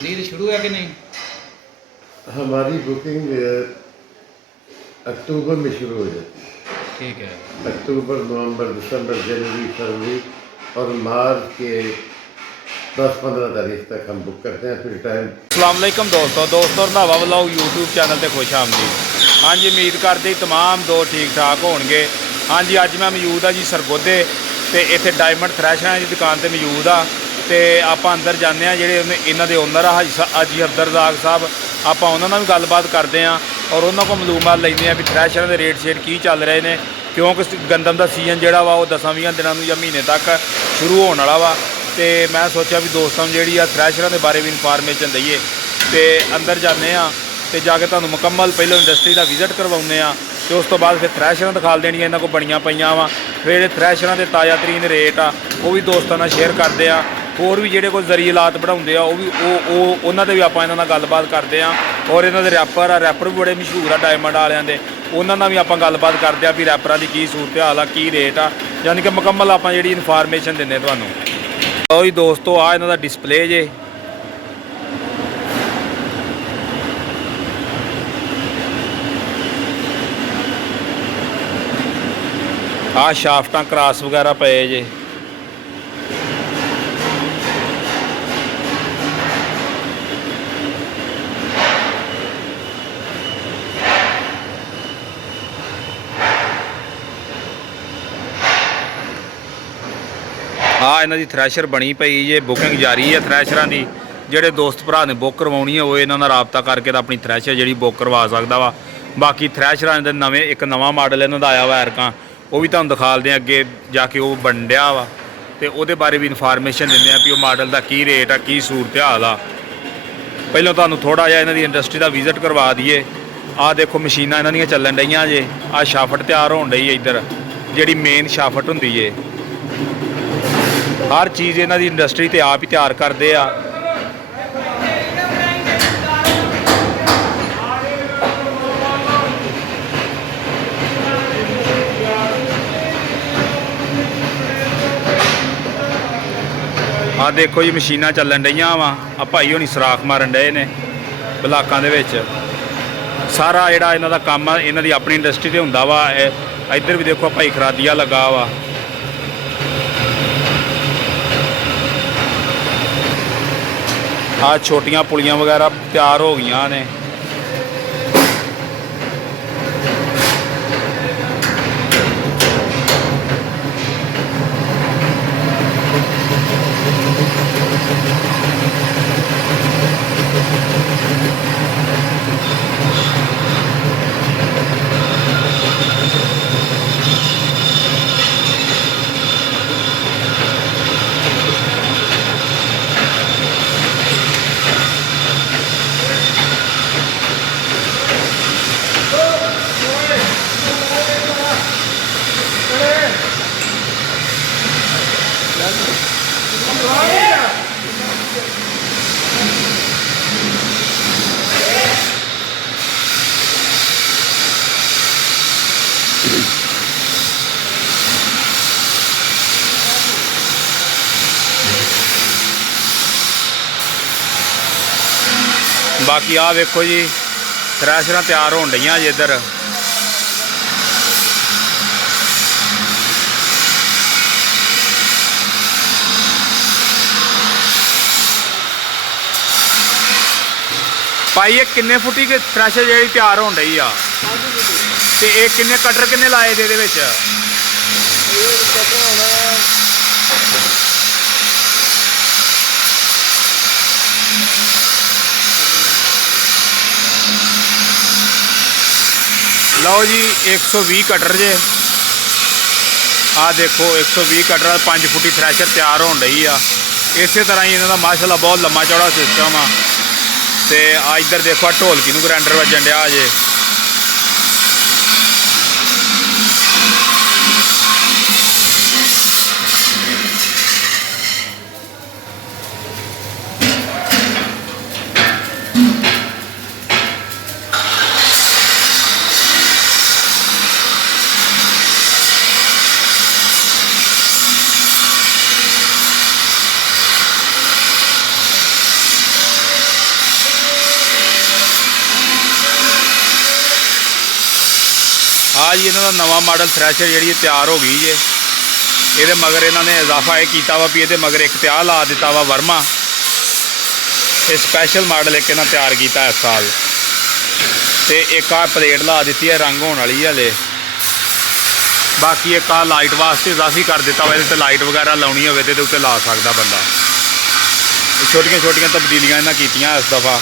Lead शुरू है कि नहीं? हमारी बुकिंग अक्टूबर में शुरू हो जाती है। ठीक है। अक्टूबर, नवंबर, दिसंबर, जनवरी, फरवरी और मार्च के 10-15 तारीख तक हम बुक करते हैं। फिर टाइम। अस्सलाम वालेकुम दोस्तों रंधावा व्लॉग यूट्यूब चैनल पर खुश आमदीद। हाँ जी, उम्मीद करते तमाम दो ठीक ठाक होंगे। हाँ जी, अज मैं मौजूद हाँ जी सरगोधे तो इतने डायमंड थ्रैशर की दुकान पर मौजूद हाँ। तो आप अंदर जाने जोड़े इन्हों के ओनर आ हाजी अब्दुर्रज़ाक साहब, आप उन्होंने भी गलबात करते हैं और उन्होंने को मालूमात लेंगे भी थ्रैशर के रेट शेट की चल रहे हैं, क्योंकि गंदम का सीजन जोड़ा वा 10-20 दिनों या महीने तक शुरू होने वाला वा। तो मैं सोचा भी दोस्तों जी थ्रैशर के बारे भी इनफॉर्मेशन दईए। तो अंदर जाने तो जाके तुहानू मुकम्मल पहले इंडस्ट्री का विजिट करवाने तो उस तो बाद फिर थ्रैशर दिखा देनिया इन्होंने को बड़िया पईयां वा। फिर थ्रैशर के ताज़ा तरीन रेट वो भी दोस्तों नाल शेयर करते हैं। होर भी जोड़े कोई जरीलात बढ़ाते हैं उन्होंने भी आप इन्होंने गलबात करते हैं। और इन्हों के रैपर भी बड़े मशहूर आ डायमंड वालों के, उन्होंने भी आप गलबात करते हैं भी रैपरां की सूरत हाल आ, की रेट आ, यानी कि मुकम्मल आप जी इनफॉर्मेशन देने तुहानू। तो जी दोस्तों आ इन्हों का डिस्पले जे, आ शाफ्टां क्रॉस वगैरह पे जे। आ इन्हों की थ्रैशर बनी पई जे, बुकिंग जारी है थ्रैशर की। जोड़े दोस्त भरा ने बुक करवानी है वो इन्हों रबता करके अपनी थ्रैशर जी बुक करवा सकता वा। बाकी थ्रैशर के नवे एक नवा मॉडल इन्हों का आया वा एरका, वो भी तुम दिखाते हैं अगे जाके वो बन डया वा। तो वो बारे भी इनफॉर्मेशन देंगे भी वो मॉडल का की रेट आ, की सूरत हाल आ। पहलों तुहानू थोड़ा जिहा इन्हों की इंडस्ट्री का विजिट करवा दईए। आ देखो मशीनां इन्हों दी चलन डईयां जे, आ शाफट तैयार होन डई है इधर जी मेन शाफट होंदी है। हर चीज़ इन्हों की इंडस्ट्री तो आप ही तैयार करते हैं। आ देखो जी मशीनां चलन डईयां वा, आ भाई होनी सराख मारन डे ने ब्लाकों के सारा जोड़ा इन्हों का काम इन्हों की अपनी इंडस्ट्री से होंदा वा। इधर भी देखो भाई खरादिया लगा वा। आ छोटियां पुलियां वगैरह तैयार हो गई ने। बाकी आ वेखो जी थ्रैशर तैयार होन डईयां जी इधर। भाई ये किन्ने फुटी के थ्रैशर जी तैयार होन डई आ, ते ये किन्ने कटर किन्ने लाए दे विच? लो जी 120 कटर जे। आ देखो 120 कटर 5 फुटी थ्रैशर तैयार होन डई आ। इस तरह ही इन्हों का माशाल्लाह बहुत लम्मा चौड़ा सिस्टम आ। तो आ इधर देखो ढोलकी नूं ग्राइंडर वजन डया जे। ਆ ਜੀ ਇਹਨਾਂ ਦਾ ਨਵਾਂ ਮਾਡਲ ਥ੍ਰੈਸ਼ਰ ਜਿਹੜੀ ਤਿਆਰ ਹੋ ਗਈ ਜੇ। ਇਹਦੇ ਮਗਰ ਇਹਨਾਂ ਨੇ ਇਜ਼ਾਫਾ ਇਹ ਕੀਤਾ ਵਾ ਵੀ ਇਹਦੇ ਮਗਰ ਇੱਕ ਤਿਆਰ ਲਾ ਦਿੱਤਾ ਵਾ ਵਰਮਾ। ਇਹ ਸਪੈਸ਼ਲ ਮਾਡਲ ਇੱਕ ਇਹਨਾਂ ਤਿਆਰ ਕੀਤਾ ਇਸ ਸਾਲ। ਤੇ ਇੱਕ ਆ ਪਲੇਟ ਲਾ ਦਿੱਤੀ ਹੈ ਰੰਗ ਹੋਣ ਵਾਲੀ ਹਲੇ। ਬਾਕੀ ਇੱਕ ਆ ਲਾਈਟ ਵਾਸਤੇ ਇਜ਼ਾਫੀ ਕਰ ਦਿੱਤਾ ਵਾ, ਇਹਦੇ ਤੇ ਲਾਈਟ ਵਗੈਰਾ ਲਾਉਣੀ ਹੋਵੇ ਤੇ ਇਹਦੇ ਉੱਤੇ ਲਾ ਸਕਦਾ ਬੰਦਾ। ਛੋਟੀਆਂ ਛੋਟੀਆਂ ਤਬਦੀਲੀਆਂ ਇਹਨਾਂ ਕੀਤੀਆਂ ਇਸ ਦਫਾ।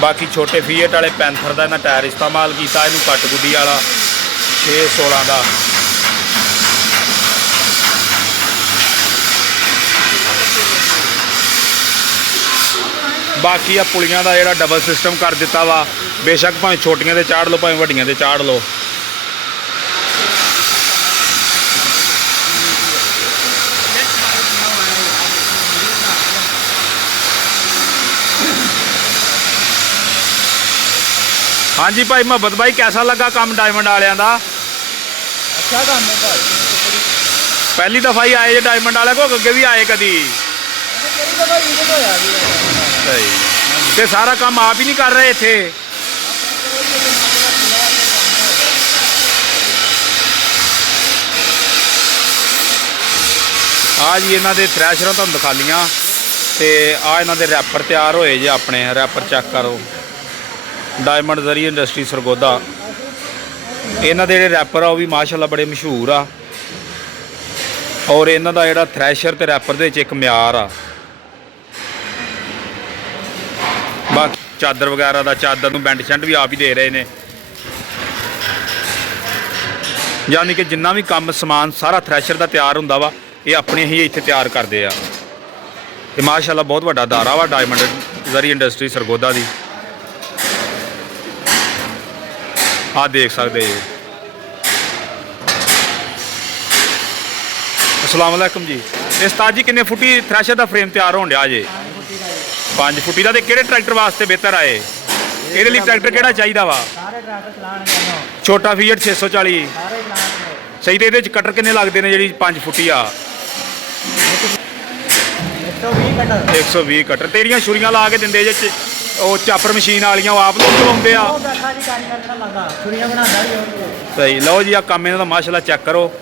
बाकी छोटे फीएट वाले पैंथर का इन्हें टायर इस्तेमाल किया, इनू कट गुड्डी वाला 6-16 का। बाकी आ पुलियां का जोड़ा डबल सिस्टम कर दिता वा, बेशक भावें छोटियां ते चाढ़ लो भावें वड्डियां ते चाढ़ लो। हाँ जी भाई मोहब्बत भाई, कैसा लगा काम डायमंड वालियां दा? अच्छा काम है भाई। पहली दफा ही आए जो डायमंड वाले को, अगे भी आए कदी? सही। ते सारा काम आप ही नहीं कर रहे थे? आज इन्हों के थ्रैशर तुहानूं दिखा लियां ते आ इन्हों के रैपर तैयार होए जे अपने। रैपर चेक करो, डायमंड जरी इंडस्ट्री सरगोदा। इन्हों के रैपर आ भी माशाअल्लाह बड़े मशहूर आ। और इन्हों का जोड़ा थ्रैशर ते रैपर दे एक म्यार आ। बाकी चादर वगैरह का, चादर नूं बेंट शेंट भी आप ही दे रहे हैं। यानी कि जिन्ना भी काम समान सारा थ्रैशर का तैयार हुंदा वा, ये अपने ही इत्थे तैयार करते आ। ते माशाअल्लाह बहुत वड्डा अदारा वा डायमंड जरी इंडस्ट्री सरगोदा दी। आ देख सकते हो। अस्सलाम वालेकुम जी। उस्ताद जी किन्ने फुटी थ्रैशर का फ्रेम तैयार होने डया जे? 5 फुटी का। किहड़े ट्रैक्टर वास्ते बेहतर आए? ये लिए ट्रैक्टर किहड़ा चाहिए वा? छोटा फीएट 640 सही। तो ये कटर किन्ने लगते हैं जी 5 फुटी आ? 120 कटर। तेरियां छुरियां ला के दिंदे जे ਉਹ ਚਾਪਰ ਮਸ਼ੀਨ ਵਾਲੀਆਂ ਉਹ ਆਪ ਲੋਕ ਚਲਾਉਂਦੇ ਆ? ਸਹੀ। ਲਓ ਜੀ ਆ ਕੰਮ ਇਹਨਾਂ ਦਾ ਮਾਸ਼ਾਅੱਲਾ ਚੈੱਕ ਕਰੋ।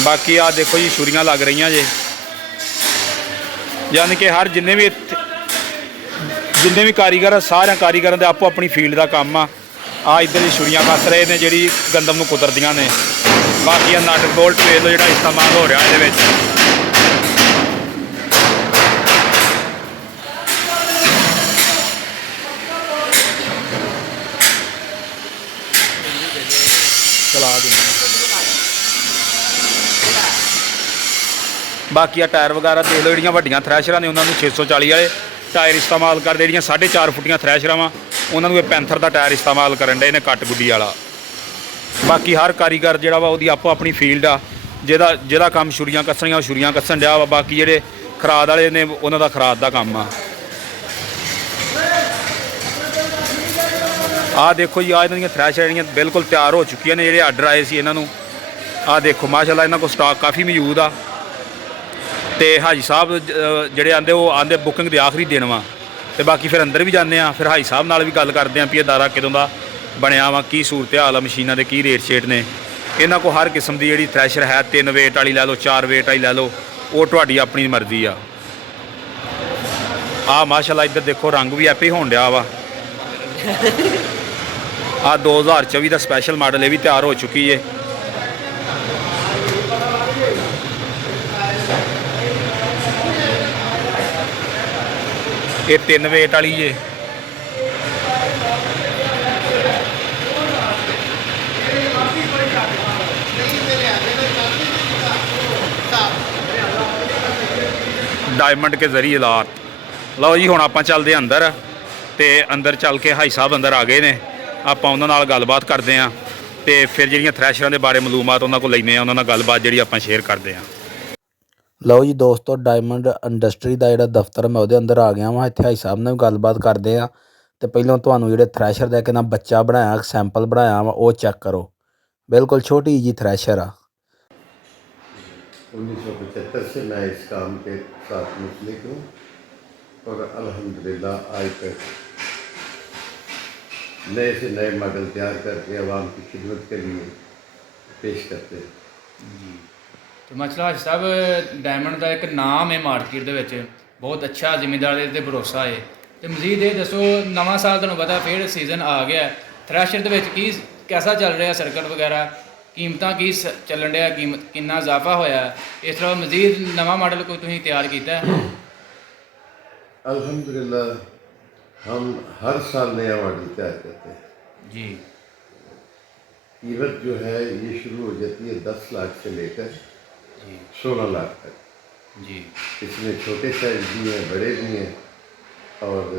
ਬਾਕੀ ਆ ਦੇਖੋ ਜੀ ਛੁਰੀਆਂ ਲੱਗ ਰਹੀਆਂ ਜੇ। ਯਾਨੀ ਕਿ ਹਰ ਜਿੰਨੇ ਵੀ ਕਾਰੀਗਰ ਸਾਰਿਆਂ ਕਾਰੀਗਰਾਂ ਦੇ ਆਪੋ ਆਪਣੀ ਫੀਲਡ ਦਾ ਕੰਮ ਆ। आ इधर छुरियां कस रहे हैं जी गंदम नूं कुतरदियां ने। बाकी नट बोल्ट वेल जो इस्तेमाल हो रहा है चला दें। बाकी आ टायर वगैरह देख लो, जो वड्डियां थ्रैशरां ने उन्होंने 640 वाले टायर इस्तेमाल करते। जो 4.5 फुटियां थ्रैशरां वा उन्होंने पैंथर का टायर इस्तेमाल करन डे ने कट गुड्डी वाला। बाकी हर कारीगर जोड़ा वा उसकी आपो अपनी फील्ड आ। जिहदा काम छुरियां कस्सणियां वो छुरियां कस्सन डया वा। बाकी जेडे खराद वाले ने उन्हों का खराद का काम आ। देखो जी आ इन्हां थ्रैशर जिहड़ियां बिल्कुल तैयार हो चुकियां ने। जिहड़े आर्डर आए सी इन्हां नूं आ देखो माशाअल्लाह इन्हां कोल स्टॉक काफ़ी मौजूद आ। ते हाजी साहब जिहड़े आंदे वो आंदे बुकिंग दे आखिरी दिन वा। तो बाकी फिर अंदर भी जाने फिर हाई साहब नाल भी गल करते हैं भी अदारा किदों दा बनया वा, की सूरत हाल आ, मशीनों के की रेट शेट ने। इन्हां को हर किस्म की जिहड़ी थ्रैशर है 3 वेट वाली लै लो, 4 वेट वाली लै लो, वो तुहाडी अपनी मर्जी आ। माशाअल्लाह इधर देखो रंग भी ऐपे होण डया वा। आ 2024 का स्पैशल मॉडल ये भी तैयार हो चुकी है। ये 3 वेट वाली जे। डायमंड के जरिए लात। लो जी हुण आपां चलदे अंदर ਤੇ ਅੰਦਰ ਚੱਲ ਕੇ ਹਾਈ ਸਾਹਿਬ ਅੰਦਰ ਆ ਗਏ ਨੇ, ਆਪਾਂ ਉਹਨਾਂ ਨਾਲ ਗੱਲਬਾਤ ਕਰਦੇ ਹਾਂ ਤੇ ਫਿਰ ਜਿਹੜੀਆਂ ਥ੍ਰੈਸ਼ਰਾਂ ਦੇ ਬਾਰੇ ਮਾਲੂਮਾਤ ਉਹਨਾਂ ਕੋਲ ਲੈਂਦੇ ਆ, ਉਹਨਾਂ ਨਾਲ ਗੱਲਬਾਤ ਜਿਹੜੀ ਆਪਾਂ ਸ਼ੇਅਰ ਕਰਦੇ ਹਾਂ। ਲਓ ਜੀ ਦੋਸਤੋ, ਡਾਇਮੰਡ ਇੰਡਸਟਰੀ ਦਾ ਜਿਹੜਾ ਦਫ਼ਤਰ ਮੈਂ ਉਹਦੇ ਅੰਦਰ ਆ ਗਿਆ ਵਾਂ। ਇੱਥੇ ਭਾਈ ਸਾਹਿਬ ਨਾਲ ਵੀ ਗੱਲਬਾਤ ਕਰਦੇ ਆ ਤੇ ਪਹਿਲਾਂ ਤੁਹਾਨੂੰ ਜਿਹੜੇ ਥ੍ਰੈਸ਼ਰ ਦਾ ਕਿੰਨਾ ਬੱਚਾ ਬਣਾਇਆ, ਸੈਂਪਲ ਬਣਾਇਆ ਵਾ, ਉਹ ਚੈੱਕ ਕਰੋ। बिल्कुल छोटी जी थ्रैशर आ। 1975 से मैं इस काम के साथ मुंसलिक हूँ और अल्हम्दुलिल्लाह आज तक नए से नए मॉडल तैयार करके आवाम की खिदमत के लिए पेश करते हैं जी। तो माशाअल्लाह हाजी साहब, डायमंड का एक नाम है मार्केट ਦੇ ਵਿੱਚ, बहुत अच्छा ਜ਼ਿਮੀਂਦਾਰ ਦੇ ਤੇ ਭਰੋਸਾ ਹੈ। ਤੇ ਮਜ਼ੀਦ ਇਹ ਦੱਸੋ, ਨਵਾਂ ਸਾਲ ਤੁਹਾਨੂੰ ਪਤਾ ਫਿਰ ਸੀਜ਼ਨ ਆ ਗਿਆ, ਥ੍ਰੈਸ਼ਰ ਦੇ ਵਿੱਚ ਕੀ कैसा चल रहा सर्कट वगैरह, कीमत की चलन रहा, कीमत कितना इजाफा होया, इस तरह मजीद नवा मॉडल कोई तुसीं तैयार किया है? अल्हम्दुलिल्लाह हम हर साल नया मॉडल तैयार करते हैं जी। कीमत जो है ये शुरू हो जाती है 10 लाख से लेकर 16 लाख तक जी। इसमें छोटे साइज भी हैं, बड़े भी हैं और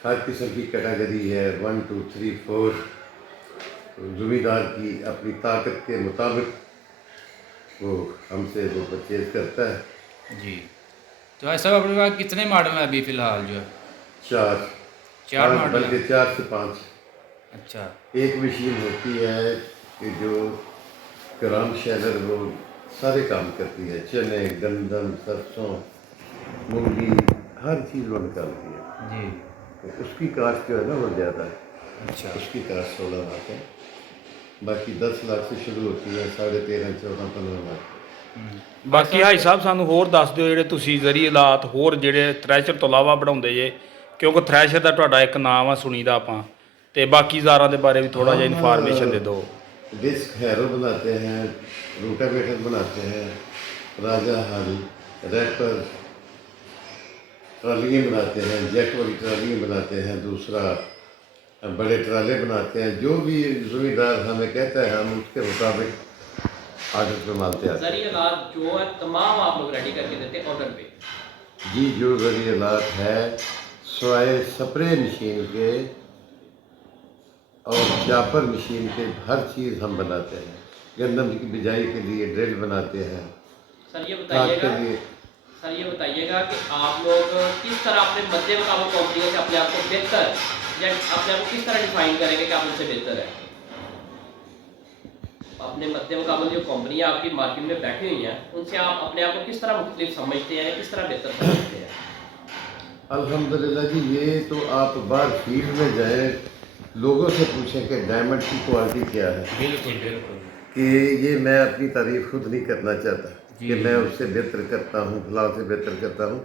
हर किस्म की कैटेगरी है। 1 2 3 4 ज़मींदार की अपनी ताकत के मुताबिक वो हमसे वो परचेज करता है जी। तो ऐसा अपने पास कितने मॉडल हैं अभी फ़िलहाल जो है? चार मॉडल, बल्कि 4 से 5। अच्छा। एक मशीन होती है कि जो ग्राम शैलर वो सारे काम करती है, चने, गंदम, सरसों, मूंगी, हर चीज़ वो निकालती है जी। तो उसकी कास्ट जो है ना वो ज़्यादा है, अच्छा। उसकी कास्ट 16 लाख है। बाकी 10 लाख से शुरू होती है, 13.5 14 15 लाख। ਬਾਕੀ ਹਾਈ ਸਾਹਿਬ ਸਾਨੂੰ ਹੋਰ ਦੱਸ ਦਿਓ ਜਿਹੜੇ ਤੁਸੀਂ ਜ਼ਰੀਆਲਾਤ ਹੋਰ ਜਿਹੜੇ ਥ੍ਰੈਸ਼ਰ ਤੋਂ ਇਲਾਵਾ ਬਣਾਉਂਦੇ ਜੇ, ਕਿਉਂਕਿ ਥ੍ਰੈਸ਼ਰ ਦਾ ਤੁਹਾਡਾ ਇੱਕ ਨਾਮ ਆ ਸੁਣੀਦਾ ਆਪਾਂ, ਤੇ ਬਾਕੀ ਜ਼ਾਰਾਂ ਦੇ ਬਾਰੇ ਵੀ थोड़ा ਜਿਹਾ ਇਨਫੋਰमेशन दे दो। डिस्क हैरो बनाते हैं, रोटावेटर बनाते हैं, राजा हल, रैपर, ट्रालियाँ बनाते हैं, जेट वाली ट्रालियाँ बनाते हैं, दूसरा बड़े ट्राले बनाते हैं। जो भी ज़मींदार हमें कहता है हम उसके मुताबिक आर्डर पे माल तैयार करते हैं। ज़रियालात जो है तमाम आप लोग रेडी करके देते हैं ऑर्डर पे? जी, जो ज़रियालात है सवाए स्प्रे मशीन के और चापर मशीन के हर चीज़ हम बनाते हैं। गंदम की बिजाई के लिए ड्रिल बनाते हैं। सर ये खाद के बताइएगा लिए कि आप लोग किस तरह अपने मध्य मुकाबले कंपनियों से अपने आप को बेहतर या अपने आप को किस तरह डिफाइन करेंगे कि आप उनसे बेहतर है? अपने मध्य मुकाबले जो कंपनियां आपकी मार्केट में बैठी हुई हैं उनसे आप अपने आप को किस तरह मुख्तलिफ समझते हैं, किस तरह बेहतर समझते हैं? अल्हम्दुलिल्लाह जी, ये तो आप बाहर फील्ड में जाएं, लोगों से पूछें कि डायमंड की क्वालिटी क्या है। बिल्कुल बिल्कुल। कि ये मैं अपनी तारीफ खुद नहीं करना चाहता कि मैं उससे बेहतर करता हूँ, फलां से बेहतर करता हूँ।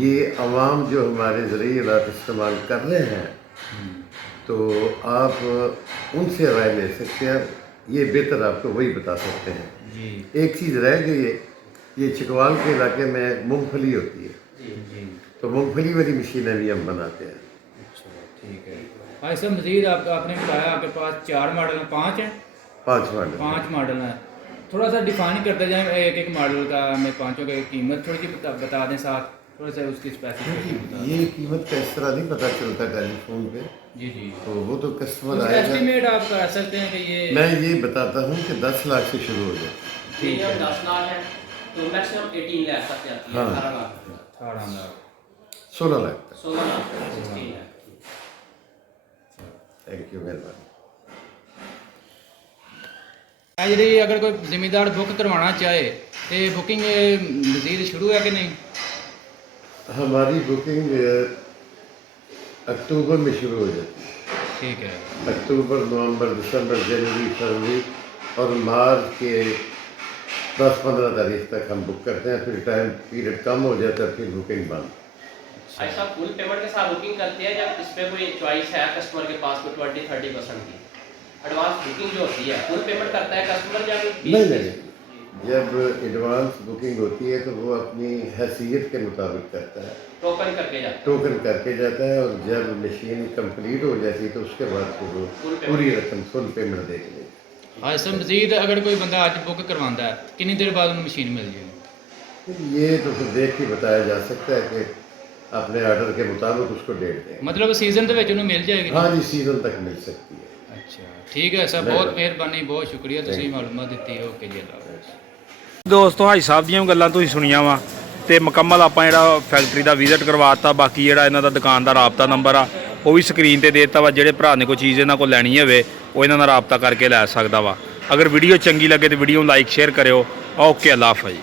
ये अवाम जो हमारे ज़रियालात इस्तेमाल कर रहे हैं तो आप उनसे राय ले सकते हैं, ये बेहतर आपको वही बता सकते हैं जी। एक चीज़ रह गई है, ये चिकवाल के इलाके में मूंगफली होती है जी। तो मूंगफली वाली मशीनें भी हम बनाते हैं। अच्छा, ठीक है भाई साहब। मजीद आपने बताया आपके पास 4 मॉडल हैं, 5 हैं? 5 मॉडल हैं। थोड़ा सा डिफाइन करते जाएं एक एक मॉडल का, हमें पाँचों की कीमत थोड़ी सी बता दें, साथ थोड़ा सा उसकी स्पेसिफिकेशन बता दें। ये कीमत का इस तरह नहीं पता चलता टेलीफोन पे, जी जी। तो वो तो कस्टमर उसका आएगा। एस्टिमेट आप कर सकते हैं कि ये? मैं ये बताता हूँ कि 10 लाख से शुरू हो जाए। ठीक है। 10 लाख है तो मैक्सिमम 18 लाख तक जाती है। हाँ। 18 लाख 18 लाख 16 लाख तक। 16 लाख 16 लाख। थैंक यू, मेहरबानी। जी, अगर कोई जिम्मेदार बुक करवाना चाहे तो बुकिंग मजीद शुरू है कि नहीं? हमारी बुकिंग अक्टूबर में शुरू हो जाती है। ठीक है। अक्टूबर, नवंबर, दिसंबर, जनवरी, फरवरी और मार्च के 10-15 तारीख तक हम बुक करते हैं। फिर टाइम पीरियड कम हो जाता है, फिर बुकिंग बंद। ऐसा फुल पेमेंट के साथ बुकिंग करते हैं जब इस पर कोई चॉइस है कस्टमर के पास कोई 20-30% की एडवांस बुकिंग जो होती है फुल पेमेंट करता है कस्टमर या नहीं, जब एडवांस बुकिंग होती है तो वो अपनी हैसियत के मुताबिक करता है, टोकन करके जाता टोकन करके जाता है। और जब मशीन कंप्लीट हो जाती है तो उसके बाद फिर वो पूरी रकम फुल पेमेंट दे के लेती हाँ सर। मजीद अगर कोई बंदा अज बुक करवाता है कितनी देर बाद उन्हें मशीन मिल जाएगी? है। ये तो फिर देख के बताया जा सकता है कि अपने ऑर्डर के मुताबिक उसको डेट देंगे। ਮਤਲਬ ਸੀਜ਼ਨ ਦੇ ਵਿੱਚ ਉਹਨੂੰ ਮਿਲ ਜਾਏਗੀ हाँ जी, सीजन तक मिल सकती है। ਅੱਛਾ ਠੀਕ ਹੈ ਸਰ, ਬਹੁਤ ਮਿਹਰਬਾਨੀ, ਬਹੁਤ ਸ਼ੁਕਰੀਆ, ਤੁਸੀਂ ਮਾਲੂਮਾਤ ਦਿੱਤੀ। ਓਕੇ ਜੀ, ਅੱਲਾ ਹਾਫਿਜ਼। ਦੋਸਤੋ ਹਾਈ ਸਾਹਿਬ ਦੀਆਂ ਗੱਲਾਂ ਤੁਸੀਂ ਸੁਣੀਆਂ ਵਾ ਤੇ ਮੁਕੰਮਲ ਆਪਾਂ ਜਿਹੜਾ ਫੈਕਟਰੀ ਦਾ ਵਿਜ਼ਿਟ ਕਰਵਾਤਾ। ਬਾਕੀ ਜਿਹੜਾ ਇਹਨਾਂ ਦਾ ਦੁਕਾਨ ਦਾ ਰਾਬਤਾ ਨੰਬਰ ਆ ਉਹ ਵੀ ਸਕਰੀਨ ਤੇ ਦੇ ਦਿੱਤਾ ਵਾ। ਜਿਹੜੇ ਭਰਾ ਨੇ ਕੋਈ ਚੀਜ਼ ਇਹਨਾਂ ਕੋਲ ਲੈਣੀ ਹੋਵੇ ਉਹ ਇਹਨਾਂ ਨਾਲ ਰਾਬਤਾ ਕਰਕੇ ਲੈ ਸਕਦਾ ਵਾ। ਅਗਰ ਵੀਡੀਓ ਚੰਗੀ ਲੱਗੇ ਤੇ ਵੀਡੀਓ ਨੂੰ ਲਾਈਕ ਸ਼ੇਅਰ ਕਰਿਓ। ਓਕੇ, ਅੱਲਾ ਹਾਫਿਜ਼।